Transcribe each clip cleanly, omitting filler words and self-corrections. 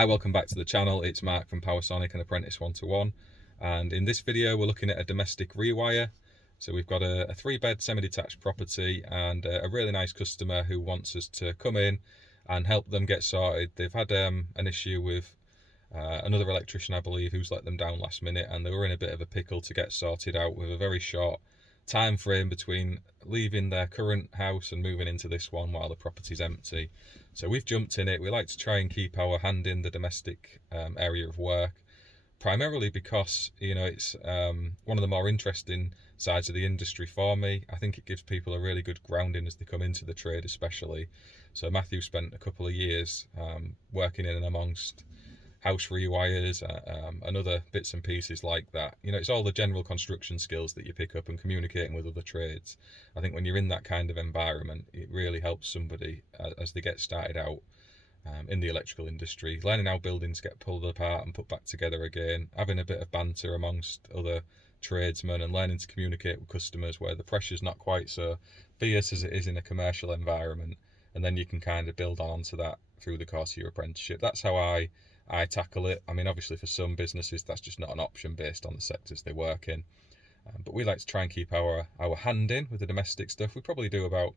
Hi, welcome back to the channel. It's Mark from PowerSonic and Apprentice 121, and in this video we're looking at a domestic rewire. So we've got a 3-bed semi-detached property and a really nice customer who wants us to come in and help them get sorted. They've had an issue with another electrician, I believe, who's let them down last minute, and they were in a bit of a pickle to get sorted out with a very short time frame between leaving their current house and moving into this one while the property's empty. So we've jumped in it. We like to try and keep our hand in the domestic area of work, primarily because, you know, it's one of the more interesting sides of the industry for me. I think it gives people a really good grounding as they come into the trade, especially. So Matthew spent a couple of years working in and amongst house rewires and other bits and pieces like that. You know, it's all the general construction skills that you pick up and communicating with other trades. I think when you're in that kind of environment, it really helps somebody as they get started out in the electrical industry, learning how buildings get pulled apart and put back together again, having a bit of banter amongst other tradesmen and learning to communicate with customers where the pressure's not quite so fierce as it is in a commercial environment. And then you can kind of build on to that through the course of your apprenticeship. That's how I tackle it. I mean, obviously for some businesses that's just not an option based on the sectors they work in, but we like to try and keep our hand in with the domestic stuff. We probably do about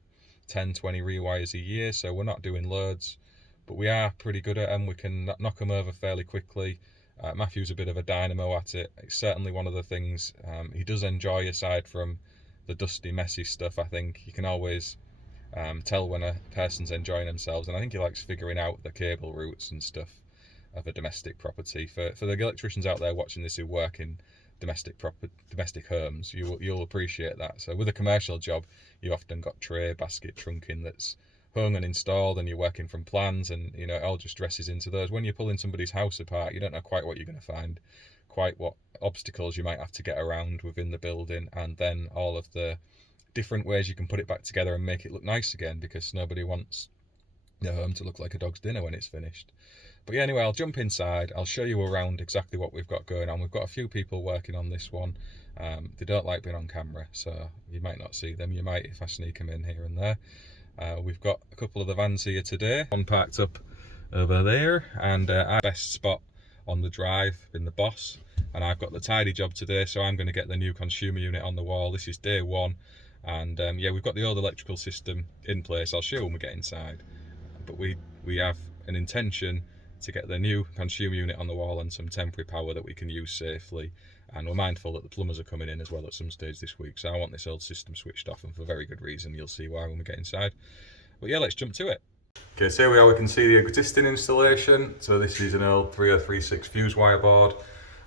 10-20 rewires a year, so we're not doing loads, but we are pretty good at them. We can knock them over fairly quickly. Matthew's a bit of a dynamo at it. It's certainly one of the things he does enjoy, aside from the dusty, messy stuff. I think you can always tell when a person's enjoying themselves, and I think he likes figuring out the cable routes and stuff of a domestic property. For the electricians out there watching this who work in domestic homes, you'll appreciate that. So with a commercial job, you've often got tray, basket, trunking that's hung and installed, and you're working from plans, and you know, it all just dresses into those. When you're pulling somebody's house apart, you don't know quite what you're going to find, quite what obstacles you might have to get around within the building, and then all of the different ways you can put it back together and make it look nice again, because nobody wants their home to look like a dog's dinner when it's finished. But yeah, anyway, I'll jump inside. I'll show you around exactly what we've got going on. We've got a few people working on this one. They don't like being on camera, so you might not see them. You might if I sneak them in here and there. We've got a couple of the vans here today. One parked up over there, and our best spot on the drive in the Boss. And I've got the tidy job today, so I'm going to get the new consumer unit on the wall. This is day one, and yeah, we've got the old electrical system in place. I'll show you when we get inside. But we have an intention to get the new consumer unit on the wall and some temporary power that we can use safely, and we're mindful that the plumbers are coming in as well at some stage this week, so I want this old system switched off, and for very good reason. You'll see why when we get inside. But yeah, let's jump to it. Okay, so here we are. We can see the existing installation. So this is an old 3036 fuse wire board,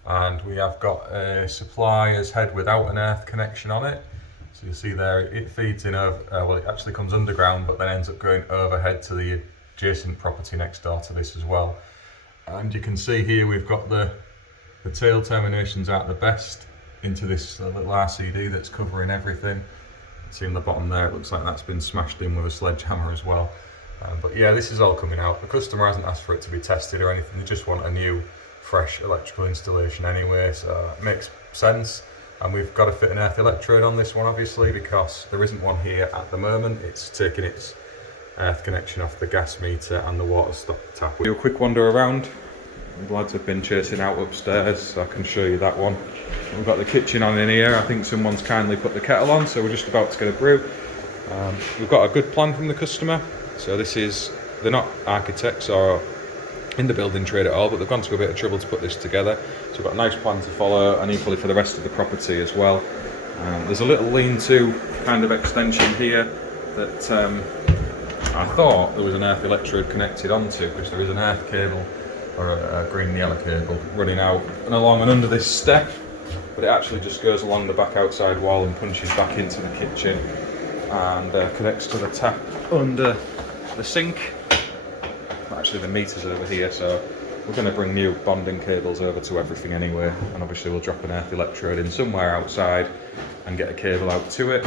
and we have got a supplier's head without an earth connection on it. So you see there, it feeds in over, well, it actually comes underground, but then ends up going overhead to the adjacent property next door to this as well. And you can see here we've got the tail terminations out the best into this little RCD that's covering everything. See on the bottom there, it looks like that's been smashed in with a sledgehammer as well. But yeah, this is all coming out. The customer hasn't asked for it to be tested or anything. They just want a new, fresh electrical installation anyway, so it makes sense. And we've got to fit an earth electrode on this one, obviously, because there isn't one here at the moment. It's taking its earth connection off the gas meter and the water stop tap. We'll do a quick wander around. The lads have been chasing out upstairs, so I can show you that one. We've got the kitchen on in here. I think someone's kindly put the kettle on, so we're just about to get a brew. We've got a good plan from the customer. So this is, they're not architects or in the building trade at all, but they've gone to a bit of trouble to put this together. So we've got a nice plan to follow, and equally for the rest of the property as well. There's a little lean-to kind of extension here that I thought there was an earth electrode connected onto, because there is an earth cable or a green and yellow cable running out and along and under this step, but it actually just goes along the back outside wall and punches back into the kitchen and connects to the tap under the sink. Actually the meter's over here, so we're going to bring new bonding cables over to everything anyway, and obviously we'll drop an earth electrode in somewhere outside and get a cable out to it.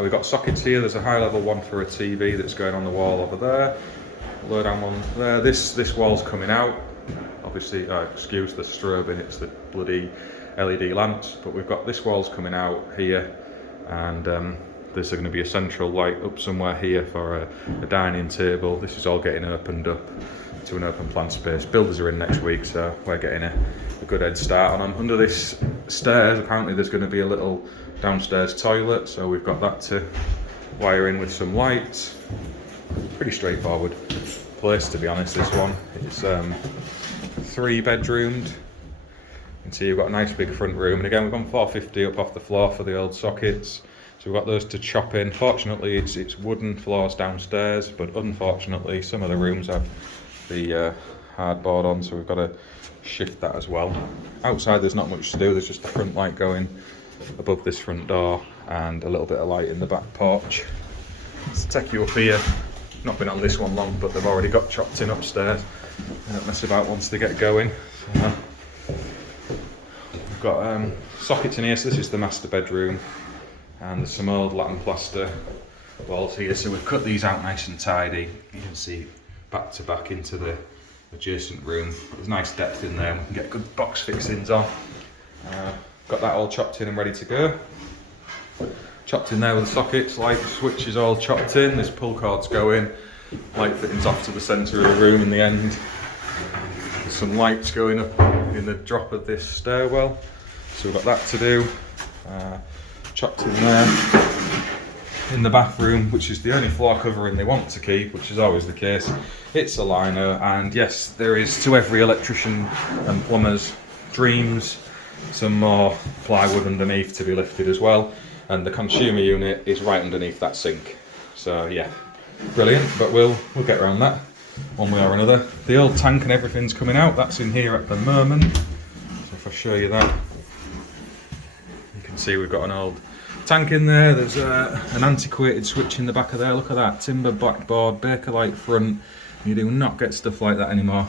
We've got sockets here. There's a high level one for a TV that's going on the wall over there, low down one there. This wall's coming out, obviously, excuse the strobing, it's the bloody LED lamps, but we've got this wall's coming out here, and there's going to be a central light up somewhere here for a dining table. This is all getting opened up to an open plan space. Builders are in next week, so we're getting a good head start on them. Under this stairs, apparently there's going to be a little downstairs toilet, so we've got that to wire in with some lights. Pretty straightforward place, to be honest. This one, it's 3 bedroomed. You can see you've got a nice big front room, and again we've gone 450 up off the floor for the old sockets. So we've got those to chop in. Fortunately it's wooden floors downstairs, but unfortunately some of the rooms have the hardboard on, so we've got to shift that as well. Outside there's not much to do, there's just a front light going above this front door and a little bit of light in the back porch. Let's take you up here. Not been on this one long, but they've already got chopped in upstairs. They don't mess about once they get going. So, we've got sockets in here, so this is the master bedroom, and there's some old lath and plaster walls here, so we've cut these out nice and tidy. You can see back to back into the adjacent room. There's nice depth in there, and we can get good box fixings on. Got that all chopped in and ready to go. Chopped in there with the sockets, light switches all chopped in, there's pull cords going, light fittings off to the centre of the room in the end. There's some lights going up in the drop of this stairwell, so we've got that to do. Chopped in there. In the bathroom, which is the only floor covering they want to keep, which is always the case, it's a liner, and yes, there is, to every electrician and plumber's dreams, some more plywood underneath to be lifted as well, and the consumer unit is right underneath that sink. So yeah, brilliant, but we'll get around that one way or another. The old tank and everything's coming out, that's in here at the moment. So if I show you that, you can see we've got an old tank in there. There's an antiquated switch in the back of there, look at that, timber backboard, Bakelite front. You do not get stuff like that anymore.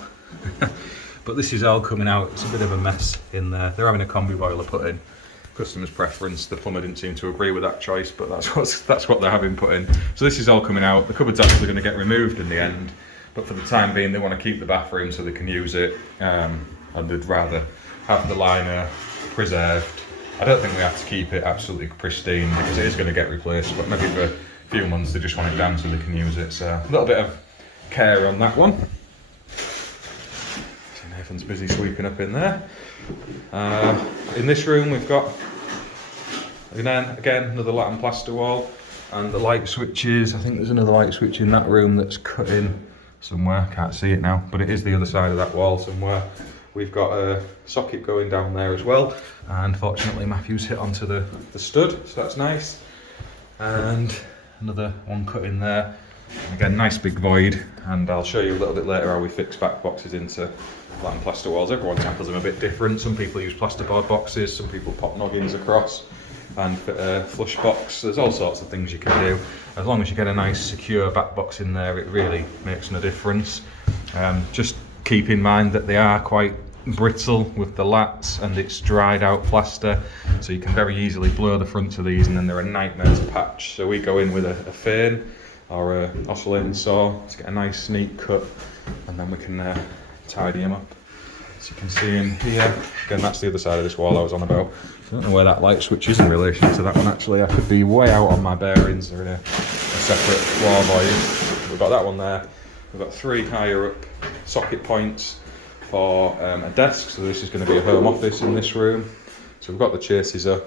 But this is all coming out, it's a bit of a mess in there. They're having a combi boiler put in, customer's preference. The plumber didn't seem to agree with that choice, but that's what they're having put in. So this is all coming out. The cupboard's actually going to get removed in the end, but for the time being they want to keep the bathroom so they can use it, and they'd rather have the liner preserved. I don't think we have to keep it absolutely pristine because it is going to get replaced, but maybe for a few months they just want it down so they can use it. So a little bit of care on that one. So Nathan's busy sweeping up in there. In this room we've got, again, another lath and plaster wall, and the light switches. I think there's another light switch in that room that's cut in somewhere, can't see it now, but it is the other side of that wall somewhere. We've got a socket going down there as well, and fortunately Matthew's hit onto the stud, so that's nice. And another one cut in there. Again, nice big void, and I'll show you a little bit later how we fix back boxes into lath and plaster walls. Everyone tackles them a bit different. Some people use plasterboard boxes, some people pop noggins across and fit a flush box. There's all sorts of things you can do. As long as you get a nice secure back box in there, it really makes no difference. Just keep in mind that they are quite brittle with the lats, and it's dried out plaster, so you can very easily blur the front of these, and then they're a nightmare to patch. So we go in with a fane or a oscillating saw to get a nice neat cut, and then we can tidy them up. As you can see in here, again that's the other side of this wall I was on about. I don't know where that light switch is in relation to that one actually. I could be way out on my bearings. They're in a separate floor void. We've got that one there. We've got 3 higher up socket points for a desk, so this is going to be a home office in this room. So we've got the chases up,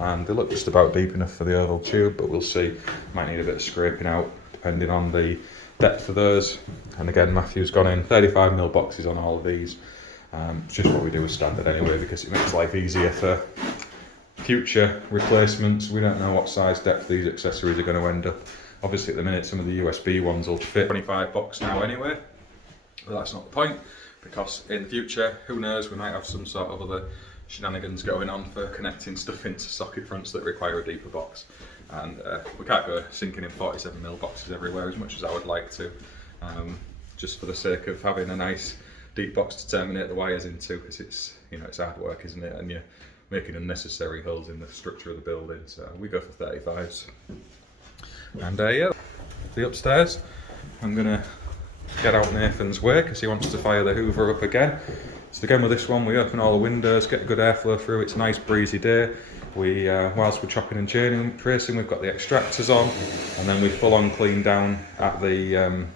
and they look just about deep enough for the oval tube, but we'll see. Might need a bit of scraping out depending on the depth of those. And again, Matthew's gone in 35mm boxes on all of these. It's just what we do as standard anyway, because it makes life easier for future replacements. We don't know what size depth these accessories are going to end up. Obviously at the minute some of the USB ones will fit 25 box now anyway, but that's not the point, because in the future, who knows, we might have some sort of other shenanigans going on for connecting stuff into socket fronts that require a deeper box. And we can't go sinking in 47mm boxes everywhere as much as I would like to, just for the sake of having a nice deep box to terminate the wires into, because it's, you know, it's hard work, isn't it, and you're making unnecessary holes in the structure of the building. So we go for 35s. And yeah, the upstairs, I'm gonna get out Nathan's way because he wants to fire the Hoover up again. So again with this one, we open all the windows, get good airflow through. It's a nice breezy day. We, whilst we're chopping and chaining and tracing, we've got the extractors on, and then we full on clean down at the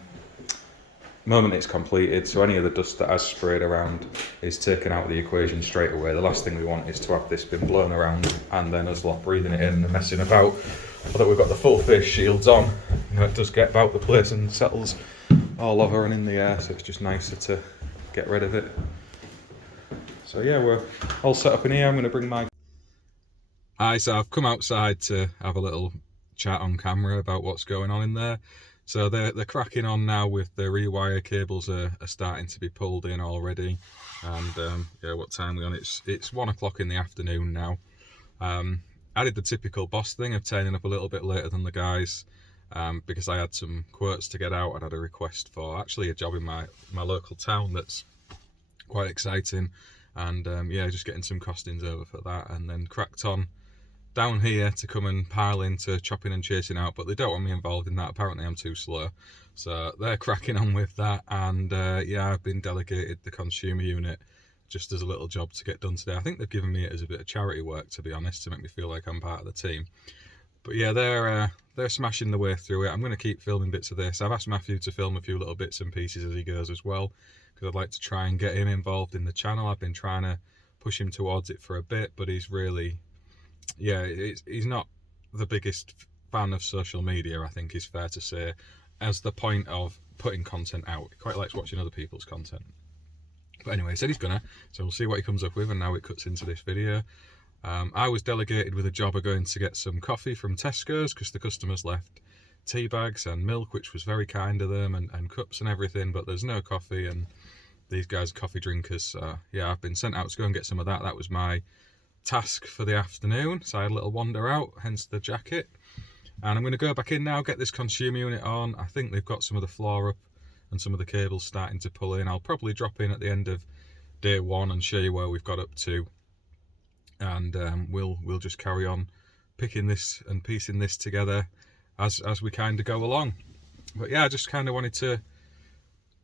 moment it's completed, so any of the dust that has sprayed around is taken out of the equation straight away. The last thing we want is to have this been blown around and then us lot breathing it in and messing about. Although we've got the full face shields on, you know, it does get about the place and settles all over and in the air, so it's just nicer to get rid of it. So yeah, we're all set up in here. I'm going to bring my... Hi, so I've come outside to have a little chat on camera about what's going on in there. So they're cracking on now with the rewire cables are starting to be pulled in already. And yeah, what time are we on? It's 1 o'clock in the afternoon now. I did the typical boss thing of turning up a little bit later than the guys because I had some quotes to get out. I had a request for actually a job in my local town that's quite exciting. And yeah, just getting some costings over for that, and then cracked on down here to come and pile into chopping and chasing out, but they don't want me involved in that. Apparently I'm too slow, so they're cracking on with that. And yeah, I've been delegated the consumer unit just as a little job to get done today. I think they've given me it as a bit of charity work, to be honest, to make me feel like I'm part of the team. But yeah, they're smashing the way through it. I'm going to keep filming bits of this. I've asked Matthew to film a few little bits and pieces as he goes as well, because I'd like to try and get him involved in the channel. I've been trying to push him towards it for a bit, but he's really, yeah, he's not the biggest fan of social media, I think is fair to say, as the point of putting content out. He quite likes watching other people's content. But anyway, he said he's gonna, so we'll see what he comes up with, and now it cuts into this video. I was delegated with a job of going to get some coffee from Tesco's because the customers left tea bags and milk, which was very kind of them, and cups and everything, but there's no coffee, and these guys are coffee drinkers. So yeah, I've been sent out to go and get some of that. That was my task for the afternoon, so I had a little wander out, hence the jacket. And I'm going to go back in now, get this consumer unit on. I think they've got some of the floor up and some of the cables starting to pull in. I'll probably drop in at the end of day 1 and show you where we've got up to, and we'll just carry on picking this and piecing this together as we kind of go along. But yeah, I just kind of wanted to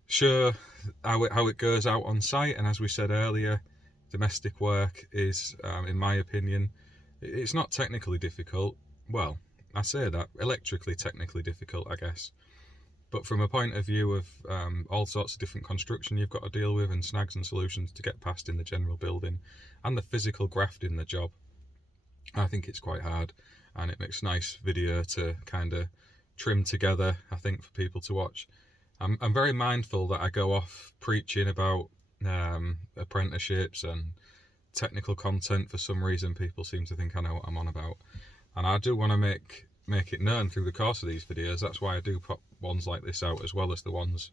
show how it goes out on site. And as we said earlier, domestic work is, in my opinion, it's not technically difficult. Well, I say that, electrically technically difficult, I guess. But from a point of view of all sorts of different construction you've got to deal with, and snags and solutions to get past in the general building, and the physical graft in the job, I think it's quite hard. And it makes nice video to kind of trim together, I think, for people to watch. I'm very mindful that I go off preaching about apprenticeships and technical content. For some reason, people seem to think I know what I'm on about, and I do want to make it known through the course of these videos. That's why I do put ones like this out, as well as the ones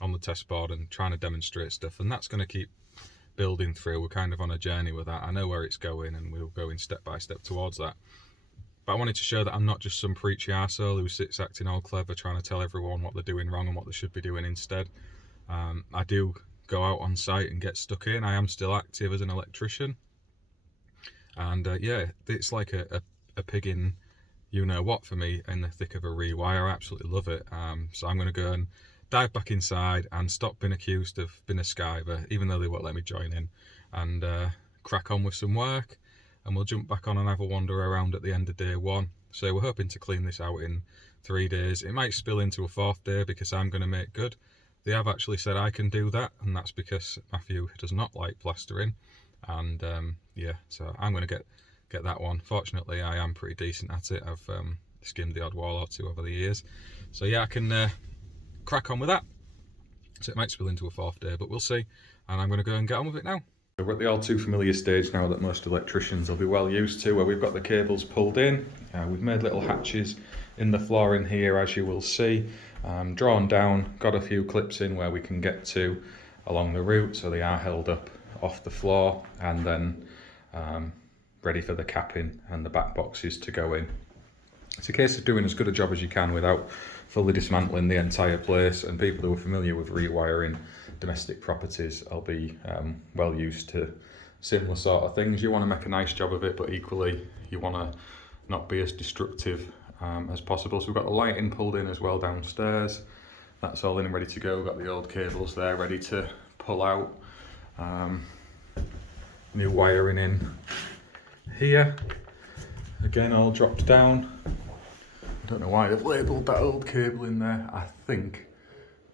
on the test board, and trying to demonstrate stuff. And that's going to keep building through. We're kind of on a journey with that. I know where it's going, and we'll go in step by step towards that. But I wanted to show that I'm not just some preachy arsehole who sits acting all clever trying to tell everyone what they're doing wrong and what they should be doing instead. I do go out on site and get stuck in. I am still active as an electrician. And yeah, it's like a pig in you-know-what for me in the thick of a rewire. I absolutely love it. So I'm going to go and dive back inside and stop being accused of being a skiver, even though they won't let me join in, and crack on with some work. And we'll jump back on and have a wander around at the end of day 1. So we're hoping to clean this out in 3 days. It might spill into a 4th day because I'm going to make good. They have actually said I can do that, and that's because Matthew does not like plastering. And yeah, so I'm going to get that one. Fortunately, I am pretty decent at it. I've skimmed the odd wall or two over the years. So yeah, I can crack on with that. So it might spill into a 4th day, but we'll see. And I'm going to go and get on with it now. We're at the all too familiar stage now that most electricians will be well used to, where we've got the cables pulled in. We've made little hatches in the flooring here, as you will see, drawn down, got a few clips in where we can get to along the route, so they are held up off the floor, and then ready for the capping and the back boxes to go in. It's a case of doing as good a job as you can without fully dismantling the entire place, and people who are familiar with rewiring domestic properties will be well used to similar sort of things. You want to make a nice job of it, but equally you want to not be as destructive as possible. So we've got the lighting pulled in as well downstairs. That's all in and ready to go. We've got the old cables there ready to pull out. New wiring in here. Again, all dropped down. I don't know why they've labelled that old cable in there. I think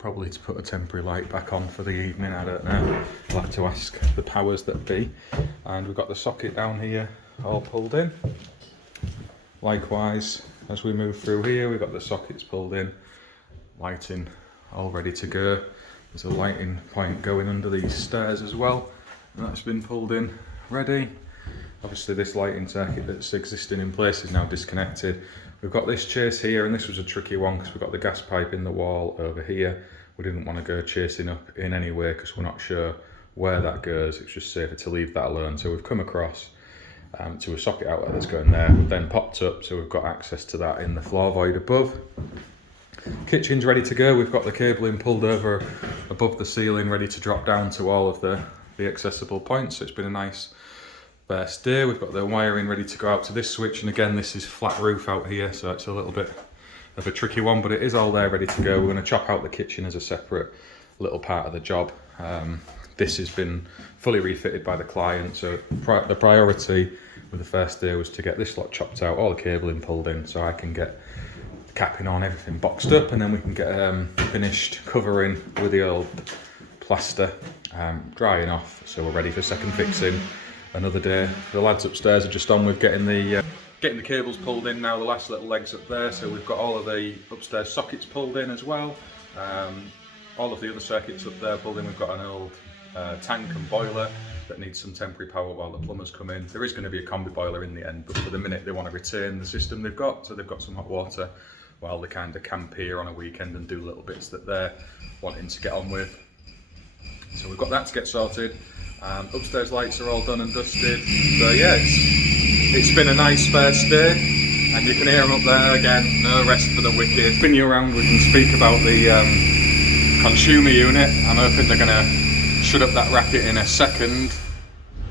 probably to put a temporary light back on for the evening, I don't know. I'll have to ask the powers that be. And we've got the socket down here all pulled in. Likewise, as we move through here, we've got the sockets pulled in, lighting all ready to go. There's a lighting point going under these stairs as well, and that's been pulled in, ready. Obviously this lighting circuit that's existing in place is now disconnected. We've got this chase here, and this was a tricky one because we've got the gas pipe in the wall over here. We didn't want to go chasing up in any way because we're not sure where that goes. It's just safer to leave that alone. So we've come across to a socket outlet that's going there, then popped up, so we've got access to that in the floor void above. Kitchen's ready to go. We've got the cabling pulled over above the ceiling, ready to drop down to all of the accessible points. So it's been a nice first day. We've got the wiring ready to go out to this switch, and again this is flat roof out here, so it's a little bit of a tricky one, but it is all there ready to go. We're going to chop out the kitchen as a separate little part of the job. This has been fully refitted by the client, so the priority with the first day was to get this lot chopped out, all the cabling pulled in, so I can get the capping on, everything boxed up, and then we can get finished covering with the old plaster, drying off, so we're ready for second fixing another day. The lads upstairs are just on with getting the cables pulled in now, the last little legs up there, so we've got all of the upstairs sockets pulled in as well. All of the other circuits up there pulled in. We've got an old tank and boiler that needs some temporary power while the plumbers come in. There is going to be a combi boiler in the end, but for the minute they want to retain the system they've got, so they've got some hot water while they kind of camp here on a weekend and do little bits that they're wanting to get on with. So we've got that to get sorted. Upstairs lights are all done and dusted. So yeah, it's been a nice first day, and you can hear them up there again. No rest for the wicked. Spin you around, we can speak about the consumer unit. I'm hoping they're going to shut up that racket in a second.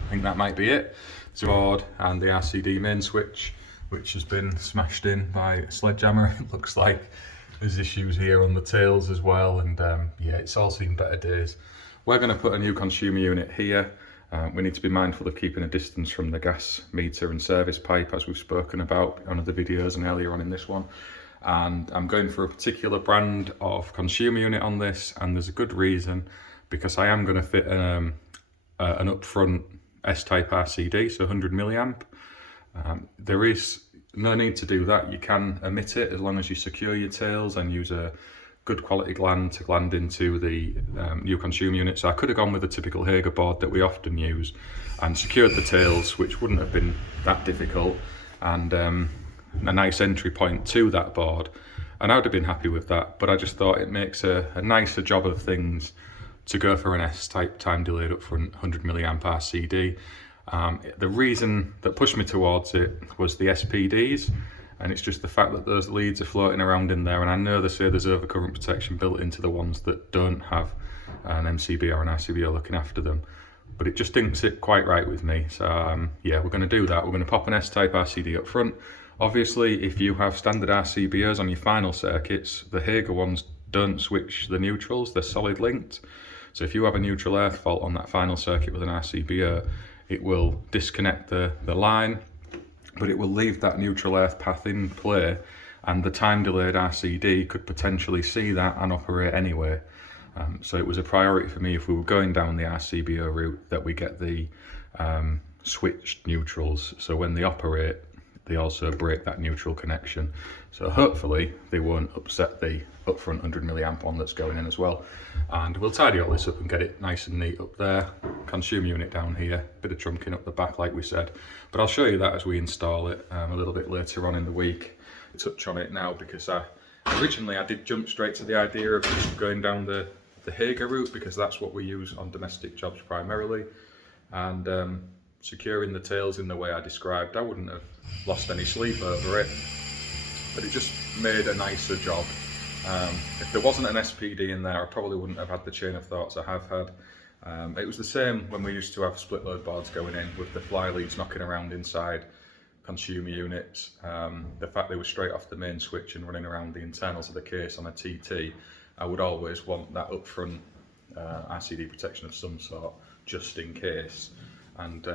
I think that might be it. The board and the RCD main switch, which has been smashed in by a sledgehammer. It looks like there's issues here on the tails as well, and yeah, it's all seen better days. We're going to put a new consumer unit here. We need to be mindful of keeping a distance from the gas meter and service pipe, as we've spoken about on other videos and earlier on in this one. And I'm going for a particular brand of consumer unit on this, and there's a good reason, because I am going to fit an upfront S-type RCD, so 100 milliamp. There is no need to do that. You can omit it as long as you secure your tails and use a good quality gland to gland into the new consumer unit. So I could have gone with a typical Hager board that we often use and secured the tails, which wouldn't have been that difficult, and a nice entry point to that board, and I would have been happy with that. But I just thought it makes a nicer job of things to go for an S-type time delayed upfront 100 milliamp RCD. The reason that pushed me towards it was the SPDs, and it's just the fact that those leads are floating around in there, and I know they say there's overcurrent protection built into the ones that don't have an MCB or an RCBO looking after them, but it just didn't sit quite right with me. So yeah, we're going to do that. We're going to pop an S-type RCD up front. Obviously, if you have standard RCBOs on your final circuits, the Hager ones don't switch the neutrals, they're solid linked. So if you have a neutral earth fault on that final circuit with an RCBO, it will disconnect the line, but it will leave that neutral earth path in play, and the time delayed RCD could potentially see that and operate anyway. So it was a priority for me, if we were going down the RCBO route, that we get the switched neutrals, so when they operate they also break that neutral connection. So hopefully they won't upset the upfront 100 milliamp one that's going in as well. And we'll tidy all this up and get it nice and neat up there. Consumer unit down here, bit of trunking up the back like we said. But I'll show you that as we install it a little bit later on in the week. I'll touch on it now because originally I did jump straight to the idea of going down the Hager route, because that's what we use on domestic jobs primarily. And securing the tails in the way I described, I wouldn't have lost any sleep over it, but it just made a nicer job. If there wasn't an SPD in there, I probably wouldn't have had the chain of thoughts I have had. It was the same when we used to have split load boards going in with the fly leads knocking around inside consumer units. The fact they were straight off the main switch and running around the internals of the case on a TT, I would always want that upfront RCD protection of some sort, just in case. And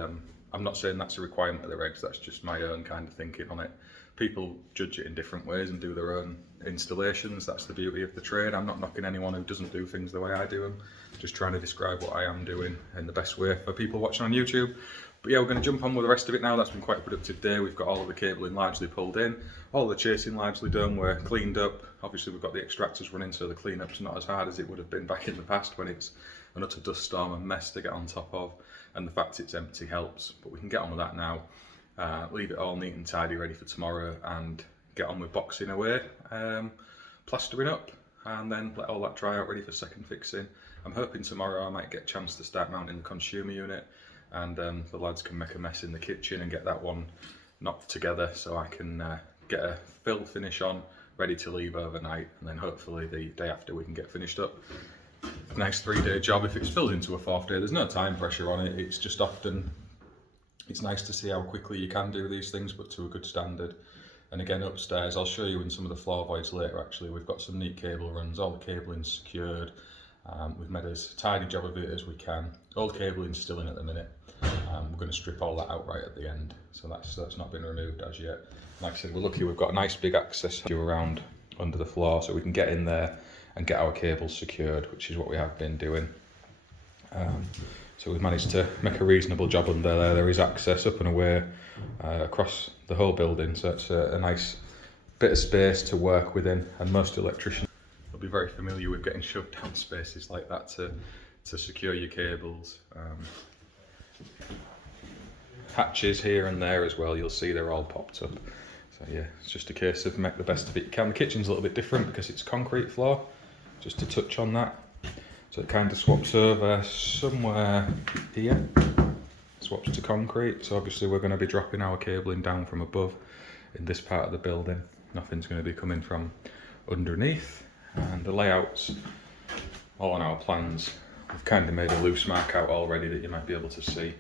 I'm not saying that's a requirement of the regs, that's just my own kind of thinking on it. People judge it in different ways and do their own installations. That's the beauty of the trade. I'm not knocking anyone who doesn't do things the way I do them. Just trying to describe what I am doing in the best way for people watching on YouTube. But yeah, we're going to jump on with the rest of it now. That's been quite a productive day. We've got all of the cabling largely pulled in, all the chasing largely done. We're cleaned up. Obviously we've got the extractors running, so the cleanup's not as hard as it would have been back in the past when it's an utter dust storm and mess to get on top of, and the fact it's empty helps. But we can get on with that now. Leave it all neat and tidy, ready for tomorrow, and get on with boxing away, plastering up, and then let all that dry out, ready for second fixing. I'm hoping tomorrow I might get a chance to start mounting the consumer unit, and the lads can make a mess in the kitchen and get that one knocked together, so I can get a fill finish on, ready to leave overnight, and then hopefully the day after we can get finished up. Nice 3-day job. If it spills into a 4th day, there's no time pressure on it. It's just often, it's nice to see how quickly you can do these things, but to a good standard. And again, upstairs, I'll show you in some of the floor voids later actually, we've got some neat cable runs, all the cabling's secured. We've made as tidy job of it as we can. Old cabling's still in at the minute. We're going to strip all that out right at the end, so that's not been removed as yet. Like I said, we're lucky we've got a nice big access around under the floor, so we can get in there and get our cables secured, which is what we have been doing. So we've managed to make a reasonable job under there. There is access up and away across the whole building, so it's a nice bit of space to work within, and most electricians will be very familiar with getting shoved down spaces like that to secure your cables. Hatches here and there as well, you'll see they're all popped up. So yeah, it's just a case of make the best of it you can. The kitchen's a little bit different because it's concrete floor, just to touch on that. So it kind of swaps over somewhere here, swaps to concrete. So obviously we're going to be dropping our cabling down from above in this part of the building. Nothing's going to be coming from underneath. And the layouts, all on our plans. We've kind of made a loose mark out already that you might be able to see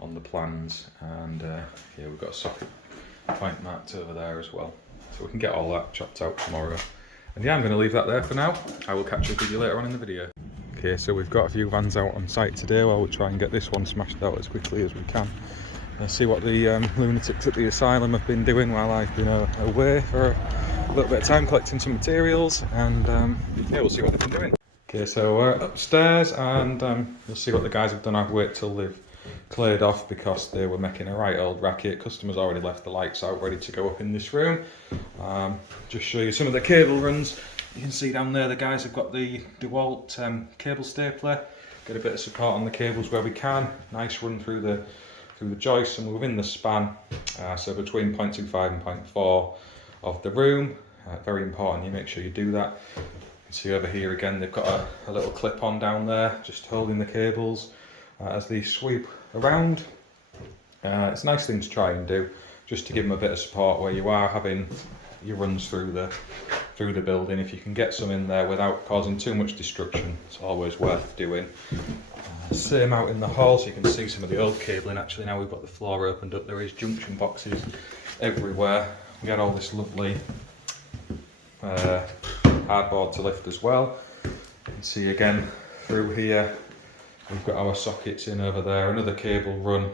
on the plans. And yeah, we've got a socket point marked over there as well. So we can get all that chopped out tomorrow. And yeah, I'm going to leave that there for now. I will catch up with you later on in the video. Okay, so we've got a few vans out on site today while we try and get this one smashed out as quickly as we can. Let's see what the lunatics at the asylum have been doing while I've been away for a little bit of time collecting some materials, and yeah, we'll see what they've been doing. Okay, so we're upstairs, and you'll see what the guys have done. I've waited till they've cleared off because they were making a right old racket. Customers already left the lights out ready to go up in this room. Just show you some of the cable runs. You can see down there the guys have got the DeWalt cable stapler. Get a bit of support on the cables where we can. Nice run through the joists, and we're within the span, so between 0.25 and 0.4 of the room. Very important you make sure you do that. You can see over here again they've got a little clip on down there just holding the cables as they sweep around. It's a nice thing to try and do, just to give them a bit of support where you are having your runs through the building. If you can get some in there without causing too much destruction, it's always worth doing. Same out in the hall, so you can see some of the old cabling. Actually, now we've got the floor opened up, there is junction boxes everywhere. We had all this lovely hardboard to lift as well. You can see again through here we've got our sockets in over there, another cable run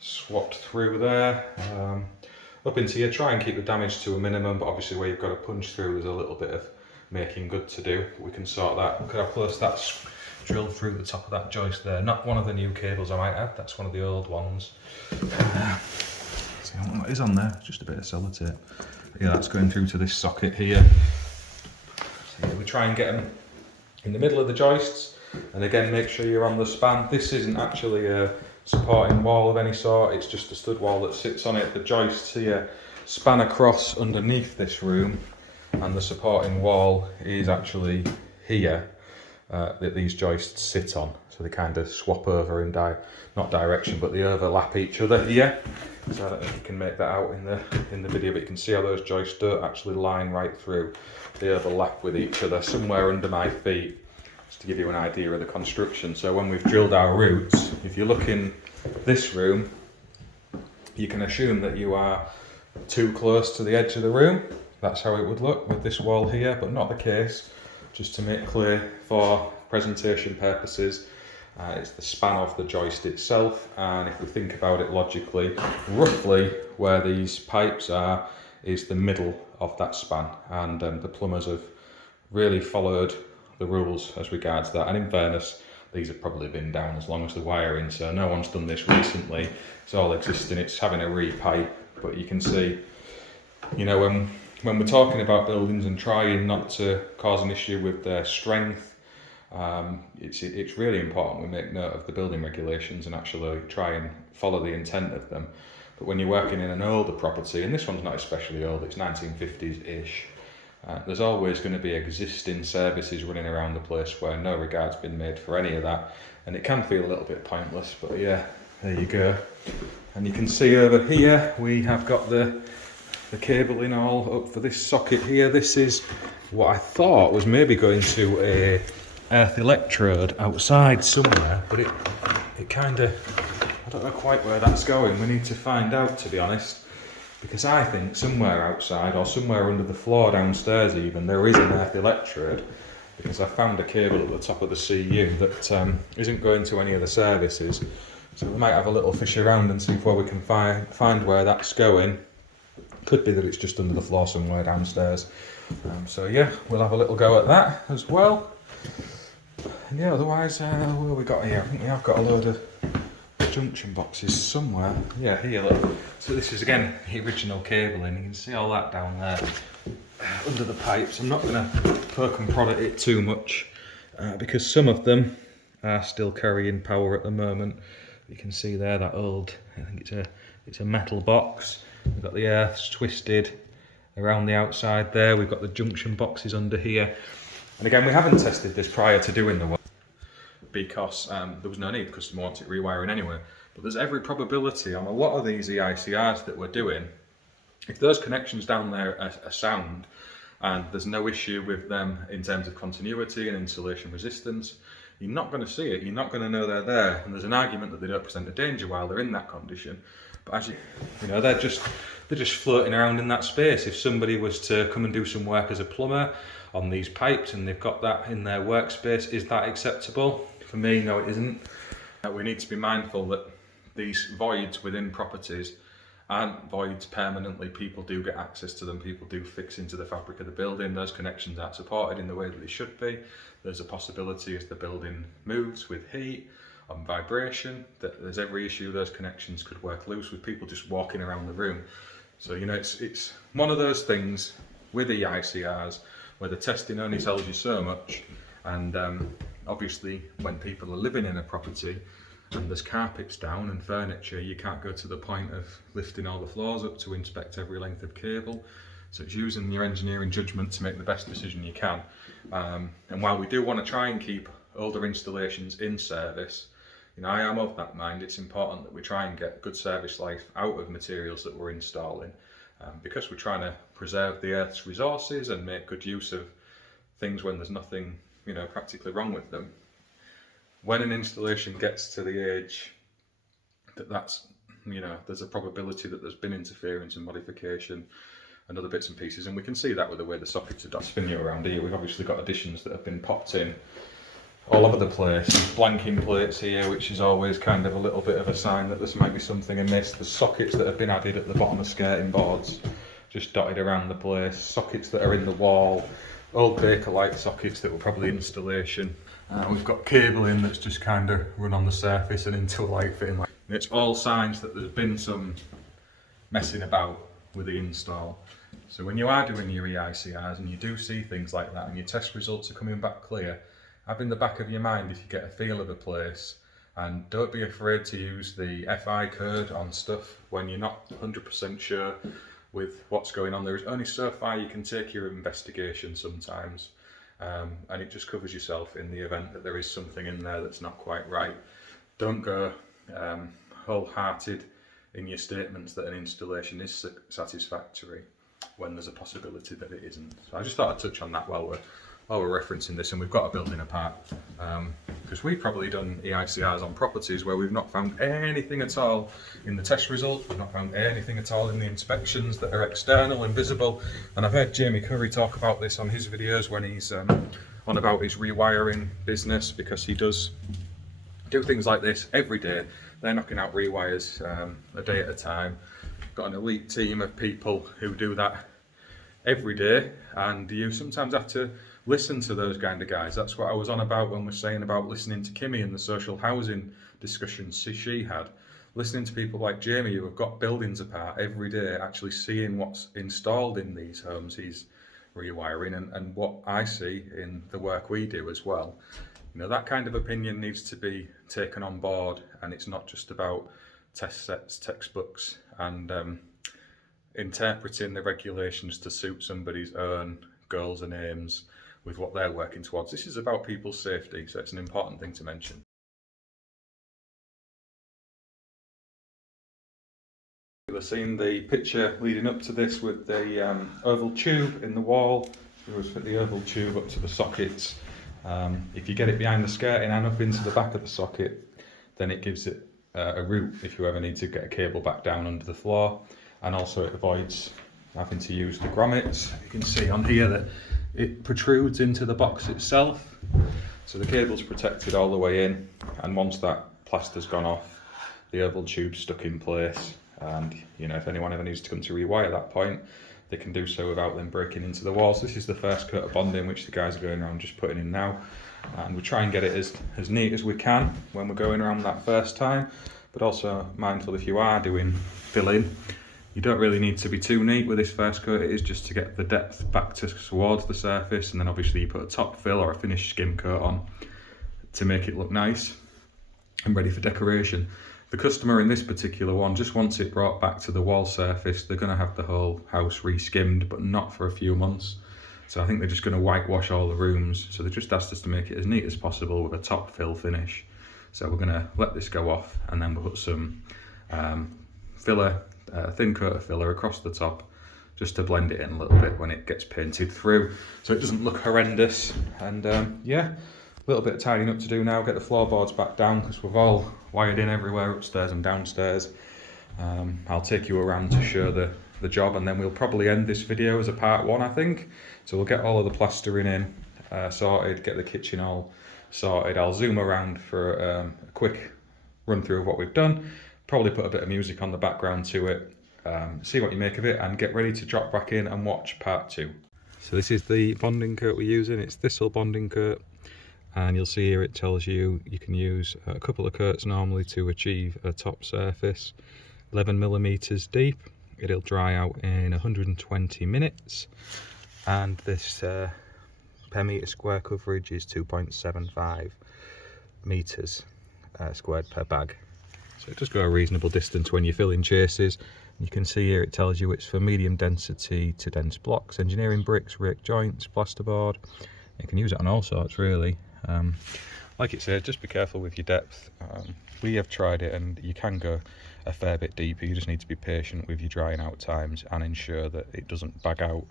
swapped through there. Up into here, try and keep the damage to a minimum, but obviously where you've got to punch through there's a little bit of making good to do, but we can sort that. Look at how close that's drilled through the top of that joist there. Not one of the new cables I might add, that's one of the old ones. See what is on there, just a bit of sellotape. But yeah, that's going through to this socket here. So yeah, we try and get them in the middle of the joists, and again make sure you're on the span. This isn't actually a supporting wall of any sort, it's just a stud wall that sits on it. The joists here span across underneath this room, and the supporting wall is actually here that these joists sit on, so they kind of swap over in not direction, but they overlap each other here. So I don't know if you can make that out in the video, but you can see how those joists don't actually line right through, they overlap with each other somewhere under my feet, just to give you an idea of the construction. So when we've drilled our roots, if you look in this room, you can assume that you are too close to the edge of the room. That's how it would look with this wall here, but not the case. Just to make clear for presentation purposes, It's the span of the joist itself, and if we think about it logically, roughly where these pipes are is the middle of that span, and the plumbers have really followed the rules as regards that. And in fairness, these have probably been down as long as the wiring, so no one's done this recently. It's all existing, it's having a re-pipe, but you can see, you know, when we're talking about buildings and trying not to cause an issue with their strength, it's really important we make note of the building regulations and actually try and follow the intent of them. But when you're working in an older property, and this one's not especially old, it's 1950s-ish, there's always going to be existing services running around the place where no regard's been made for any of that, and it can feel a little bit pointless, but yeah, there you go. And you can see over here we have got the cabling all up for this socket here. This is what I thought was maybe going to a earth electrode outside somewhere, but it kind of, I don't know quite where that's going. We need to find out, to be honest, because I think somewhere outside or somewhere under the floor downstairs even there is an earth electrode, because I found a cable at the top of the CU that isn't going to any of the services. So we might have a little fish around and see where we can find where that's going. Could be that it's just under the floor somewhere downstairs. So yeah, we'll have a little go at that as well. And yeah, otherwise, what have we got here? I think we have got a load of junction boxes somewhere. Yeah, here, look. So this is again the original cabling. You can see all that down there under the pipes. I'm not going to poke and prod at it too much because some of them are still carrying power at the moment. You can see there that old, I think it's a metal box. We've got the earths twisted around the outside there. We've got the junction boxes under here. And again, we haven't tested this prior to doing the work because there was no need. The customer wanted rewiring anyway. But there's every probability on a lot of these EICRs that we're doing, if those connections down there are sound and there's no issue with them in terms of continuity and insulation resistance, you're not going to see it. You're not going to know they're there. And there's an argument that they don't present a danger while they're in that condition. But as you know, they're just floating around in that space. If somebody was to come and do some work as a plumber on these pipes and they've got that in their workspace, is that acceptable? For me, no, it isn't. We need to be mindful that these voids within properties aren't voids permanently. People do get access to them. People do fix into the fabric of the building. Those connections aren't supported in the way that they should be. There's a possibility as the building moves with heat and vibration that there's every issue those connections could work loose with people just walking around the room. So, you know, it's one of those things with the EICRs where the testing only tells you so much, and obviously when people are living in a property and there's carpets down and furniture, you can't go to the point of lifting all the floors up to inspect every length of cable. So it's using your engineering judgment to make the best decision you can. And while we do want to try and keep older installations in service, you know, I am of that mind. It's important that we try and get good service life out of materials that we're installing, because we're trying to preserve the Earth's resources and make good use of things when there's nothing, you know, practically wrong with them. When an installation gets to the age that's, you know, there's a probability that there's been interference and modification and other bits and pieces, and we can see that with the way the sockets are spin you around here. We've obviously got additions that have been popped in all over the place. Blanking plates here, which is always kind of a little bit of a sign that there might be something amiss. The sockets that have been added at the bottom of skirting boards, just dotted around the place. Sockets that are in the wall, old Bakelite sockets that were probably installation. We've got cabling that's just kind of run on the surface and into a light fitting. It's all signs that there's been some messing about with the install. So when you are doing your EICRs and you do see things like that and your test results are coming back clear, have in the back of your mind, if you get a feel of a place, and don't be afraid to use the FI code on stuff when you're not 100% sure with what's going on. There is only so far you can take your investigation sometimes, and it just covers yourself in the event that there is something in there that's not quite right. Don't go wholehearted in your statements that an installation is satisfactory when there's a possibility that it isn't. So I just thought I'd touch on that while we're referencing this, and we've got a building apart, because we've probably done EICRs on properties where we've not found anything at all in the test results, we've not found anything at all in the inspections that are external and visible. And I've heard Jamie Curry talk about this on his videos when he's on about his rewiring business, because he does do things like this every day. They're knocking out rewires a day at a time. Got an elite team of people who do that every day, and you sometimes have to listen to those kind of guys. That's what I was on about when we're saying about listening to Kimmy and the social housing discussions she had. Listening to people like Jamie who have got buildings apart every day, actually seeing what's installed in these homes he's rewiring, and what I see in the work we do as well. You know, that kind of opinion needs to be taken on board, and it's not just about test sets, textbooks, and interpreting the regulations to suit somebody's own goals and aims with what they're working towards. This is about people's safety, so it's an important thing to mention. We've seen the picture leading up to this with the oval tube in the wall. So we put the oval tube up to the sockets. If you get it behind the skirting and up into the back of the socket, then it gives it a route if you ever need to get a cable back down under the floor, and also it avoids having to use the grommets. You can see on here that it protrudes into the box itself, so the cable's protected all the way in, and once that plaster's gone off, the oval tube's stuck in place. And you know, if anyone ever needs to come to rewire that point, they can do so without them breaking into the walls. This is the first coat of bonding which the guys are going around just putting in now, and we try and get it as neat as we can when we're going around that first time, but also mindful if you are doing filling, you don't really need to be too neat with this first coat. It is just to get the depth back towards the surface, and then obviously you put a top fill or a finished skim coat on to make it look nice and ready for decoration. The customer in this particular one just wants it brought back to the wall surface. They're going to have the whole house re-skimmed, but not for a few months. So I think they're just going to whitewash all the rooms. So they just asked us to make it as neat as possible with a top fill finish. So we're going to let this go off, and then we'll put some filler, thin coat of filler across the top, just to blend it in a little bit when it gets painted through, so it doesn't look horrendous. And yeah, a little bit of tidying up to do now, get the floorboards back down because we've all wired in everywhere upstairs and downstairs. I'll take you around to show the job, and then we'll probably end this video as a part one, I think. So we'll get all of the plastering in sorted, get the kitchen all sorted. I'll zoom around for a quick run through of what we've done, probably put a bit of music on the background to it, see what you make of it, and get ready to drop back in and watch part two. So this is the bonding coat we're using. It's thistle bonding coat, and you'll see here it tells you you can use a couple of coats normally to achieve a top surface. 11mm deep. It'll dry out in 120 minutes, and this per metre square coverage is 2.75 metres squared per bag. So it does go a reasonable distance when you're filling chases. You can see here it tells you it's for medium density to dense blocks, engineering bricks, rake joints, plasterboard. You can use it on all sorts really. Like it said, just be careful with your depth. We have tried it and you can go a fair bit deeper. You just need to be patient with your drying out times and ensure that it doesn't bag out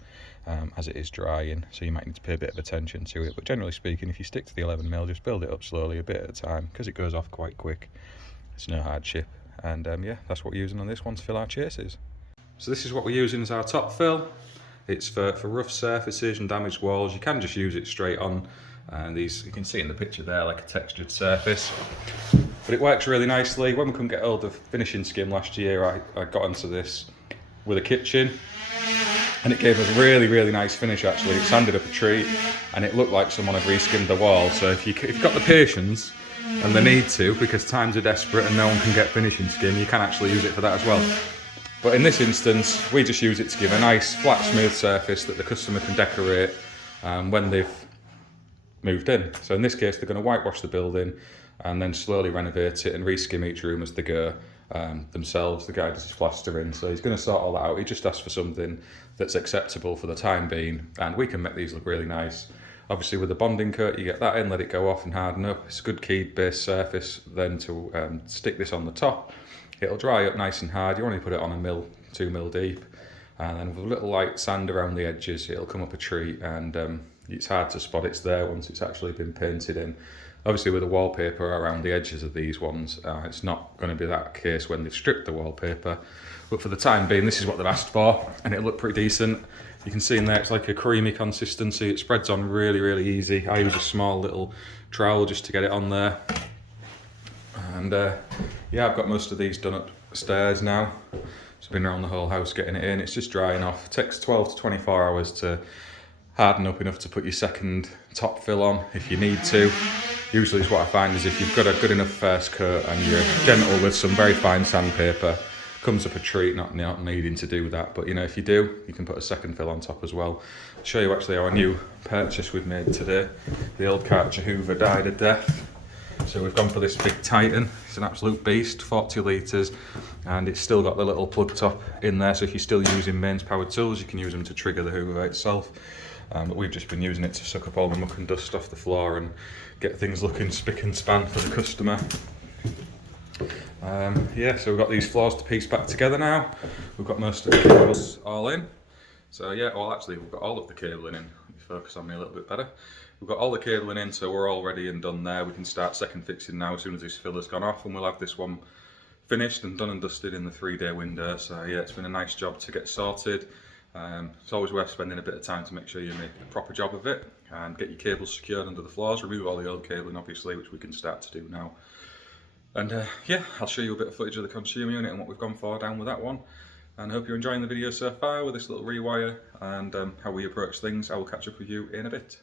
as it is drying, so you might need to pay a bit of attention to it. But generally speaking, if you stick to the 11mm, just build it up slowly a bit at a time, because it goes off quite quick. It's no hardship. And yeah, that's what we're using on this one to fill our chases. So this is what we're using as our top fill. It's for rough surfaces and damaged walls. You can just use it straight on, and these, you can see in the picture there, like a textured surface. But it works really nicely. When we couldn't get hold of finishing skim last year, I got into this with a kitchen, and it gave us a really nice finish actually. It sanded up a treat, and it looked like someone had re-skimmed the wall. So if you've got the patience and the need to, because times are desperate and no one can get finishing skim, you can actually use it for that as well. But in this instance, we just use it to give a nice flat smooth surface that the customer can decorate when they've moved in. So in this case, they're going to whitewash the building and then slowly renovate it and re-skim each room as they go themselves. The guy does his plastering, so he's going to sort all that out. He just asked for something that's acceptable for the time being, and we can make these look really nice. Obviously with the bonding coat, you get that in, let it go off and harden up. It's a good keyed base surface then to stick this on the top. It'll dry up nice and hard. You only put it on 2 mil deep, and then with a little light sand around the edges, it'll come up a treat, and it's hard to spot it's there once it's actually been painted in. Obviously with the wallpaper around the edges of these ones, it's not going to be that case when they've stripped the wallpaper, but for the time being this is what they've asked for, and it'll look pretty decent. You can see in there it's like a creamy consistency. It spreads on really easy. I use a small little trowel just to get it on there. And yeah, I've got most of these done upstairs now. So been around the whole house getting it in. It's just drying off. It takes 12 to 24 hours to harden up enough to put your second top fill on if you need to. Usually what I find is if you've got a good enough first coat and you're gentle with some very fine sandpaper, comes up a treat not needing to do that. But you know, if you do, you can put a second fill on top as well. I'll show you actually our new purchase we've made today. The old Karcher Hoover died a death. So we've gone for this big Titan. It's an absolute beast, 40 litres, and it's still got the little plug top in there. So if you're still using mains powered tools, you can use them to trigger the Hoover itself. But we've just been using it to suck up all the muck and dust off the floor and get things looking spick and span for the customer. Yeah, so we've got these floors to piece back together now. We've got most of the cables all in. So yeah, well actually we've got all of the cabling in. Let me focus on me a little bit better. We've got all the cabling in, so we're all ready and done there. We can start second fixing now as soon as this filler's gone off, and we'll have this one finished and done and dusted in the 3-day window. So yeah, it's been a nice job to get sorted. It's always worth spending a bit of time to make sure you make a proper job of it and get your cables secured under the floors, remove all the old cabling obviously, which we can start to do now. And yeah, I'll show you a bit of footage of the consumer unit and what we've gone for down with that one. And I hope you're enjoying the video so far with this little rewire and how we approach things. I will catch up with you in a bit.